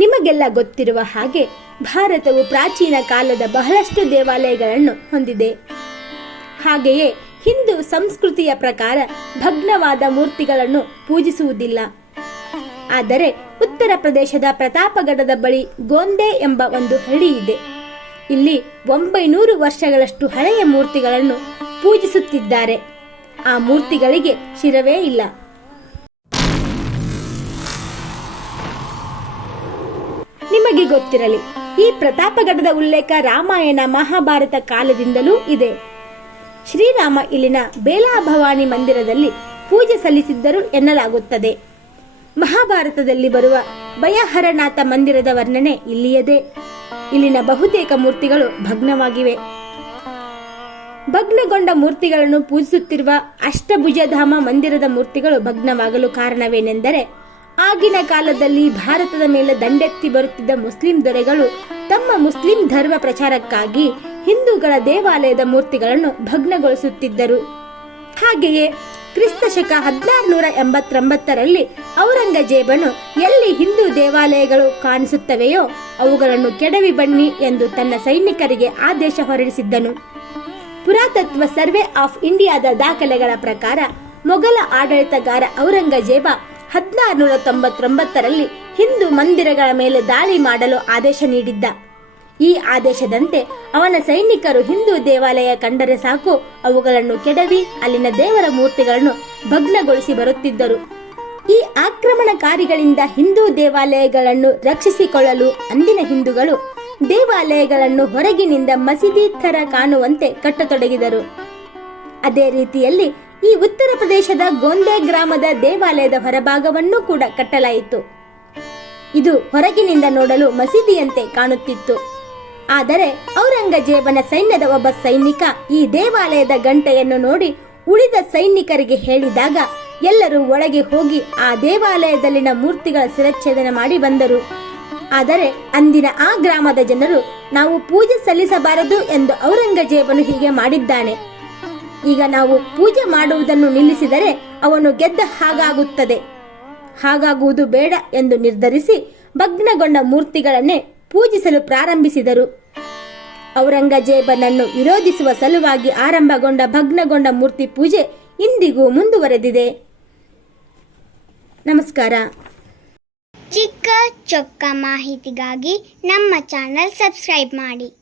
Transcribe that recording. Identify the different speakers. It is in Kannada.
Speaker 1: ನಿಮಗೆಲ್ಲ ಗೊತ್ತಿರುವ ಹಾಗೆ ಭಾರತವು ಪ್ರಾಚೀನ ಕಾಲದ ಬಹಳಷ್ಟು ದೇವಾಲಯಗಳನ್ನು ಹೊಂದಿದೆ. ಹಾಗೆಯೇ ಹಿಂದೂ ಸಂಸ್ಕೃತಿಯ ಪ್ರಕಾರ ಭಗ್ನವಾದ ಮೂರ್ತಿಗಳನ್ನು ಪೂಜಿಸುವುದಿಲ್ಲ. ಆದರೆ ಉತ್ತರ ಪ್ರದೇಶದ ಪ್ರತಾಪಗಢದ ಬಳಿ ಗೋಂದೆ ಎಂಬ ಒಂದು ಹಳ್ಳಿ ಇದೆ. ಇಲ್ಲಿ ಒಂಬೈನೂರು ವರ್ಷಗಳಷ್ಟು ಹಳೆಯ ಮೂರ್ತಿಗಳನ್ನು ಪೂಜಿಸುತ್ತಿದ್ದಾರೆ. ಆ ಮೂರ್ತಿಗಳಿಗೆ ಶಿರವೇ ಇಲ್ಲ. ನಿಮಗೆ ಗೊತ್ತಿರಲಿ, ಈ ಪ್ರತಾಪಗಡದ ಉಲ್ಲೇಖ ರಾಮಾಯಣ ಮಹಾಭಾರತ ಕಾಲದಿಂದಲೂ ಇದೆ. ಶ್ರೀರಾಮ ಇಲ್ಲಿನ ಬೇಲಾ ಭವಾನಿ ಮಂದಿರದಲ್ಲಿ ಪೂಜೆ ಸಲ್ಲಿಸಿದ್ದರು ಎನ್ನಲಾಗುತ್ತದೆ. ಮಹಾಭಾರತದಲ್ಲಿ ಬರುವ ಭಯಹರನಾಥ ಮಂದಿರದ ವರ್ಣನೆ ಇಲ್ಲಿಯದೇ. ಇಲ್ಲಿನ ಬಹುತೇಕ ಮೂರ್ತಿಗಳು ಭಗ್ನವಾಗಿವೆ. ಭಗ್ನಗೊಂಡ ಮೂರ್ತಿಗಳನ್ನು ಪೂಜಿಸುತ್ತಿರುವ ಅಷ್ಟಭುಜಧಾಮ ಮಂದಿರದ ಮೂರ್ತಿಗಳು ಭಗ್ನವಾಗಲು ಕಾರಣವೇನೆಂದರೆ ಆಗಿನ ಕಾಲದಲ್ಲಿ ಭಾರತದ ಮೇಲೆ ದಂಡೆತ್ತಿ ಬರುತ್ತಿದ್ದ ಮುಸ್ಲಿಂ ದೊರೆಗಳು ತಮ್ಮ ಮುಸ್ಲಿಂ ಧರ್ಮ ಪ್ರಚಾರಕ್ಕಾಗಿ ಹಿಂದೂಗಳ ದೇವಾಲಯದ ಮೂರ್ತಿಗಳನ್ನು ಭಗ್ನಗೊಳಿಸುತ್ತಿದ್ದರು. ಹಾಗೆಯೇ ಕ್ರಿಸ್ತ ಶಕ ಹದಿನಾರುನೂರ ಎಂಬತ್ತೊಂಬತ್ತರಲ್ಲಿ ಔರಂಗಜೇಬನು ಎಲ್ಲಿ ಹಿಂದೂ ದೇವಾಲಯಗಳು ಕಾಣಿಸುತ್ತವೆಯೋ ಅವುಗಳನ್ನು ಕೆಡವಿ ಬನ್ನಿ ಎಂದು ತನ್ನ ಸೈನಿಕರಿಗೆ ಆದೇಶ ಹೊರಡಿಸಿದ್ದನು. ಪುರಾತತ್ವ ಸರ್ವೆ ಆಫ್ ಇಂಡಿಯಾದ ದಾಖಲೆಗಳ ಪ್ರಕಾರ ಮೊಘಲ ಆಡಳಿತಗಾರ ಔರಂಗಜೇಬ ಹದಿನಾರುನೂರ ತೊಂಬತ್ತೊಂಬತ್ತರಲ್ಲಿ ಹಿಂದೂ ಮಂದಿರಗಳ ಮೇಲೆ ದಾಳಿ ಮಾಡಲು ಆದೇಶ ನೀಡಿದ್ದ. ಈ ಆದೇಶದಂತೆ ಅವನ ಸೈನಿಕರು ಹಿಂದೂ ದೇವಾಲಯ ಕಂಡರೆ ಸಾಕು, ಅವುಗಳನ್ನು ಕೆಡವಿ, ಅಲ್ಲಿನ ದೇವರ ಮೂರ್ತಿಗಳನ್ನು ಭಗ್ನಗೊಳಿಸಿ ಬರುತ್ತಿದ್ದರು. ಈ ಆಕ್ರಮಣಕಾರಿಗಳಿಂದ ಹಿಂದೂ ದೇವಾಲಯಗಳನ್ನು ರಕ್ಷಿಸಿಕೊಳ್ಳಲು ಅಂದಿನ ಹಿಂದೂಗಳು ದೇವಾಲಯಗಳನ್ನು ಹೊರಗಿನಿಂದ ಮಸೀದಿ ಥರ ಕಾಣುವಂತೆ ಕಟ್ಟತೊಡಗಿದರು. ಅದೇ ರೀತಿಯಲ್ಲಿ ಈ ಉತ್ತರ ಪ್ರದೇಶದ ಗೊಂದೆ ಗ್ರಾಮದ ದೇವಾಲಯದ ಹೊರಭಾಗವನ್ನು ಕೂಡ ಕಟ್ಟಲಾಯಿತು. ಇದು ಹೊರಗಿನಿಂದ ನೋಡಲು ಮಸೀದಿಯಂತೆ ಕಾಣುತ್ತಿತ್ತು. ಆದರೆ ಔರಂಗಜೇಬನ ಸೈನ್ಯದ ಒಬ್ಬ ಸೈನಿಕ ಈ ದೇವಾಲಯದ ಗಂಟೆಯನ್ನು ನೋಡಿ ಉಳಿದ ಸೈನಿಕರಿಗೆ ಹೇಳಿದಾಗ ಎಲ್ಲರೂ ಒಳಗೆ ಹೋಗಿ ಆ ದೇವಾಲಯದಲ್ಲಿನ ಮೂರ್ತಿಗಳ ಶಿರಚ್ಛೇದನ ಮಾಡಿ ಬಂದರು. ಆದರೆ ಅಂದಿನ ಆ ಗ್ರಾಮದ ಜನರು ನಾವು ಪೂಜೆ ಸಲ್ಲಿಸಬಾರದು ಎಂದು ಔರಂಗಜೇಬನು ಹೀಗೆ ಮಾಡಿದ್ದಾನೆ. ಈಗ ನಾವು ಪೂಜೆ ಮಾಡುವುದನ್ನು ನಿಲ್ಲಿಸಿದರೆ ಅವನು ಗೆದ್ದ ಹಾಗಾಗುತ್ತದೆ. ಹಾಗಾಗುವುದು ಬೇಡ ಎಂದು ನಿರ್ಧರಿಸಿ ಭಗ್ನಗೊಂಡ ಮೂರ್ತಿಗಳನ್ನೇ ಪೂಜಿಸಲು ಪ್ರಾರಂಭಿಸಿದರು. ಔರಂಗಜೇಬನನ್ನು ವಿರೋಧಿಸುವ ಸಲುವಾಗಿ ಆರಂಭಗೊಂಡ ಭಗ್ನಗೊಂಡ ಮೂರ್ತಿ ಪೂಜೆ ಇಂದಿಗೂ ಮುಂದುವರೆದಿದೆ. ನಮಸ್ಕಾರ.
Speaker 2: ಚಿಕ್ಕ ಚೊಕ್ಕ ಮಾಹಿತಿಗಾಗಿ ನಮ್ಮ ಚಾನಲ್ ಸಬ್ಸ್ಕ್ರೈಬ್ ಮಾಡಿ.